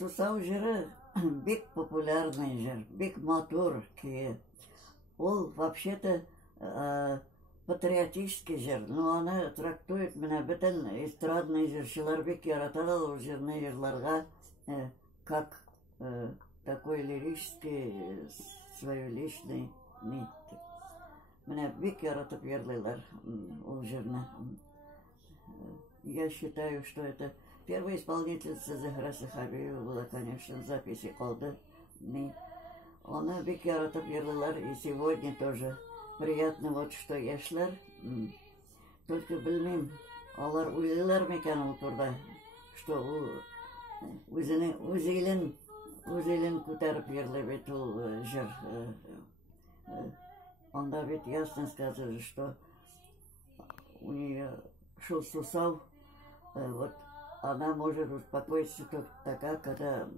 Сусау жыры бик популярный жыр, бик матур ки. Ол вообще-то патриотический жыр, но она трактует меня бөтен эстрадный жырчылар бик яраталар ул жырны жырларга как такой лирический свой личный нит. Меня бик яратып йырлыйлар ул жырны. Я считаю, что это первая исполнительница Зөһрә Хәбибова была, конечно, записи калды. Она бик яратып йырлыйлар, и сегодня тоже приятно вот что яшьләр. Только белмим, алар уйлыйлар микән ул турда, что ул үз илен күтәреп йырлый бит ул жыр. Анда ведь ясно сказано, что у нее шел сусав, вот она может успокоиться только тогда, когда